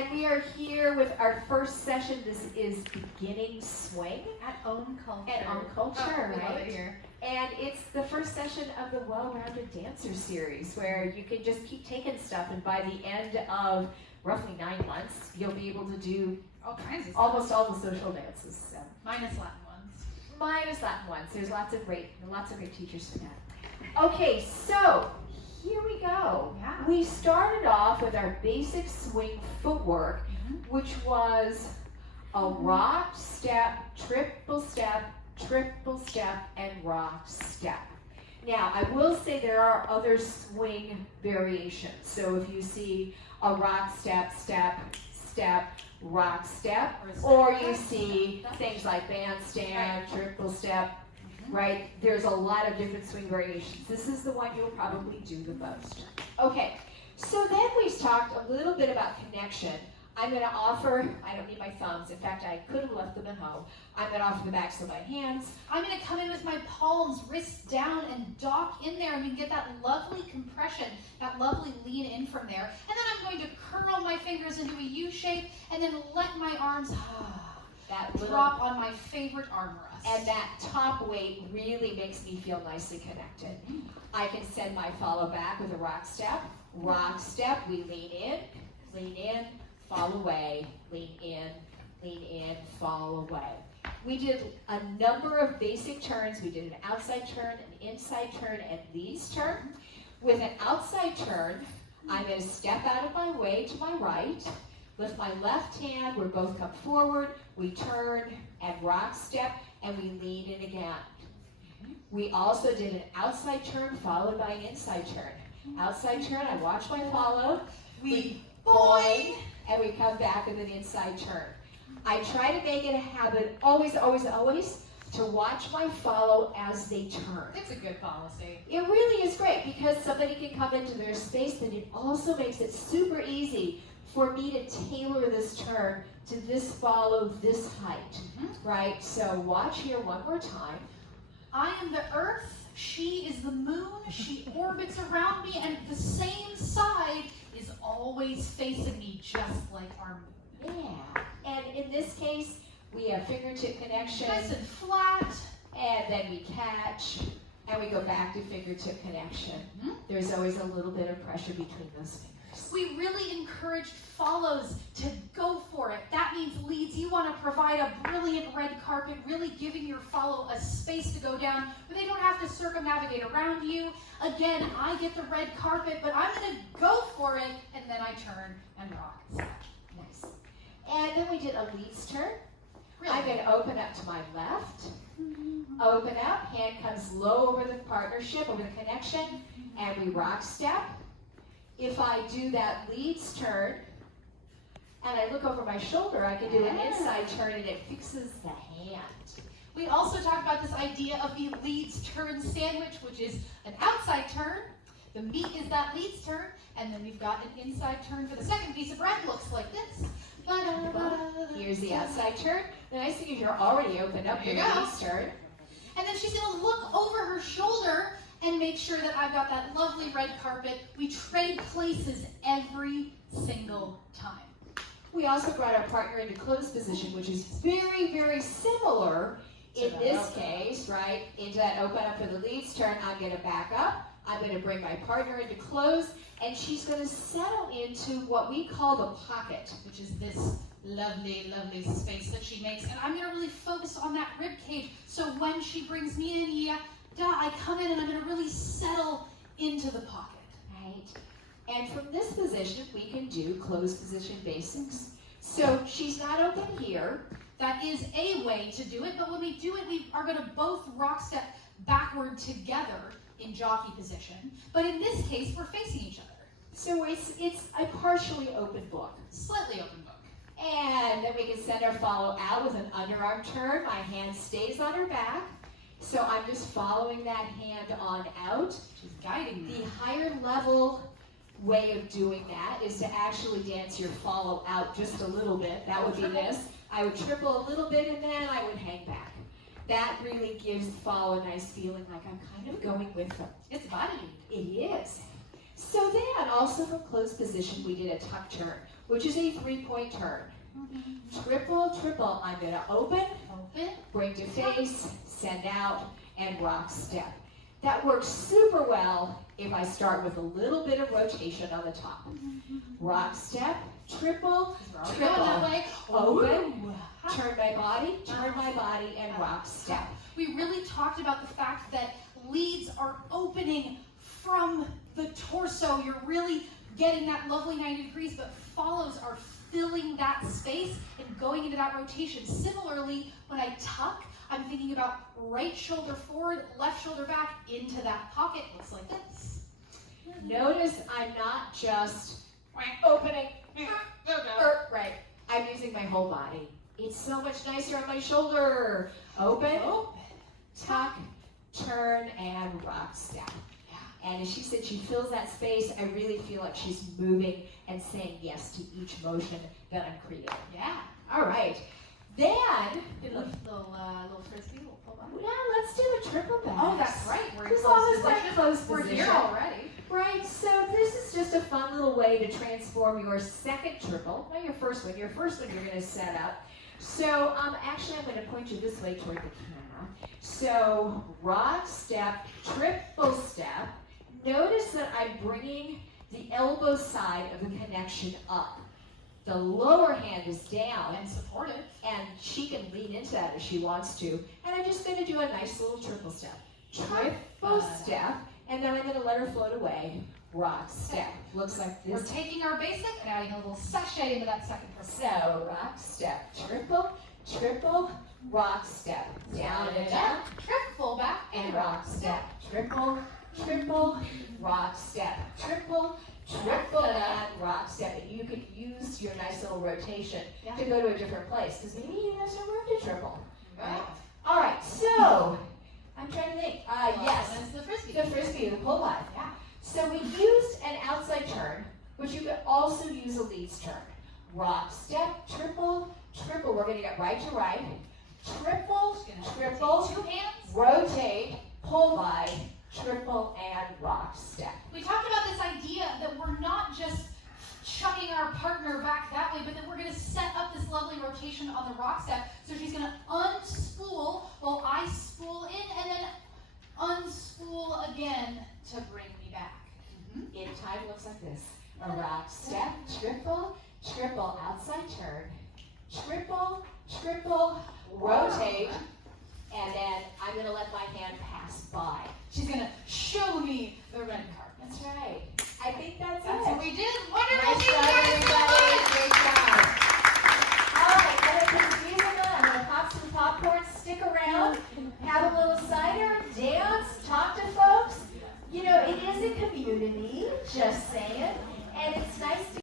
And we are here with our first session. This is Beginning Swing at Own Culture. At Own Culture, we love right? it here. And it's the first session of the Well-Rounded Dancer series, where you can just keep taking stuff, and by the end of roughly 9 months, you'll be able to do all kinds of almost stuff. all the social dances. So. Minus Latin ones. Minus Latin ones. There's lots of great teachers for that. Okay, so here we go. Yeah. We started off with our basic swing footwork, which was a rock, step, triple step, and rock, step. Now, I will say there are other swing variations. So if you see a rock, step, rock, step, or you see things like bandstand, triple step, right? There's a lot of different swing variations. This is the one you'll probably do the most. Okay, so then we talked a little bit about connection. I'm going to offer, I don't need my thumbs. In fact, I could have left them at home. I'm going to offer the backs of my hands. I'm going to come in with my palms, wrists down, and dock in there, and we can get that lovely compression, that lovely lean in from there. And then I'm going to curl my fingers into a U shape, and then let my arms drop on my favorite arm rest. And that top weight really makes me feel nicely connected. I can send my follow back with a rock step, we lean in, fall away, lean in, fall away. We did a number of basic turns. We did an outside turn, an inside turn, and leads turn. With an outside turn, I'm going to step out of my way to my right, lift my left hand, we both come forward, we turn and rock step, and we lean in again. We also did an outside turn followed by an inside turn. Outside turn, I watch my follow, we boing, and we come back with an inside turn. I try to make it a habit, always, to watch my follow as they turn. It's a good policy. It really is great because somebody can come into their space, but it also makes it super easy for me to tailor this turn to this follow, this height, right? So watch here one more time. I am the earth, she is the moon, she orbits around me, and the same side is always facing me, just like our moon. Yeah, and in this case, we have fingertip connection. Nice and flat. And then we catch, and we go back to fingertip connection. There's always a little bit of pressure between those fingers. We really encourage follows to go for it. That means leads. You want to provide a brilliant red carpet, really giving your follow a space to go down where they don't have to circumnavigate around you. Again, I get the red carpet, but I'm going to go for it, and then I turn and rock. Nice. And then we did a leads turn. Really? I'm going to open up to my left. Open up, hand comes low over the partnership, over the connection, and we rock step. If I do that leads turn, and I look over my shoulder, I can do an inside turn, and it fixes the hand. We also talked about this idea of the leads turn sandwich, which is an outside turn. The meat is that leads turn, and then we've got an inside turn for the second piece of bread. Looks like this. Here's the outside turn. The nice thing is you're already opened up your leads turn. And then she's going to look over her shoulder and make sure that I've got that lovely red carpet. We trade places every single time. We also brought our partner into closed position, which is very, very similar in this case, right? Into that open up for the leads turn. I'm going to back up. I'm going to bring my partner into close, and she's going to settle into what we call the pocket, which is this lovely, lovely space that she makes. And I'm going to really focus on that rib cage. So when she brings me in, I come in and I'm going to really settle into the pocket. Right. And from this position, we can do closed position basics. So she's not open here. That is a way to do it, but when we do it, we are going to both rock step backward together in jockey position. But in this case, we're facing each other. So it's a partially open book. Slightly open book. And then we can send our follow out with an underarm turn. My hand stays on her back. So I'm just following that hand on out. She's guiding me. The higher level way of doing that is to actually dance your follow out just a little bit. That would be this. I would triple a little bit and then I would hang back. That really gives the follow a nice feeling like I'm kind of going with them. It's body. It is. So then also from closed position, we did a tuck turn, which is a 3-point turn. Triple, triple, I'm gonna open, bring to face, send out, and rock step. That works super well if I start with a little bit of rotation on the top. Rock step, triple, Going triple, that way. open, turn my body, and rock step. We really talked about the fact that leads are opening from the torso. You're really getting that lovely 90 degrees, but follows are filling that space and going into that rotation. Similarly, when I tuck, I'm thinking about right shoulder forward, left shoulder back into that pocket. Looks like this. Notice I'm not just opening, right. I'm using my whole body. It's so much nicer on my shoulder. Open, tuck, turn, and rock step. And as she said, she fills that space. I really feel like she's moving and saying yes to each motion that I'm creating. Yeah. All right. Then, Little frisbee, little pull back. now let's do a triple back. Oh, that's right. We're in As long close as we're in position. close We're position. here already. Right, so this is just a fun little way to transform your second triple, not your first one. Your first one you're going to set up. So actually I'm going to point you this way toward the camera. So rock step, triple step. Notice that I'm bringing the elbow side of the connection up. The lower hand is down, And supportive. and she can lean into that if she wants to. And I'm just going to do a nice little triple step. Triple step, and then I'm going to let her float away. Rock step. Looks like We're this. taking our basic and adding a little sachet into that second triple. So, rock step. Triple, triple, rock step. Down and down, Triple back and rock step. Triple, triple, rock step. Triple, triple, and rock step. And you could use your nice little rotation to go to a different place, because maybe you have some room to triple. Right? All right, so I'm trying to think. Yes, That's the frisbee. the frisbee, the pull line. Yeah. So we used an outside turn, but you could also use a leads turn. Rock step, triple, triple. We're going to get right to right. Triple, triple, Two hands. rotate, pull by, triple, and rock step. We talked about this idea that we're not just chucking our partner back that way, but that we're going to set up this lovely rotation on the rock step. So she's going to unspool while I spool in, and then unspool again to bring me back. In time looks like this. A rock step, triple, triple, outside turn, triple, triple, rotate, and then I'm going to let my hand pass by. She's going to show me the red carpet. That's right. I think that's That's it. what we did. Wonderful. Nice Thank job, you guys so everybody. much. Great job. All right, I'm going to put the music on. I'm going to pop some popcorn. Stick around. Have a little cider. Dance. Talk to folks. You know, it is a community. Just saying.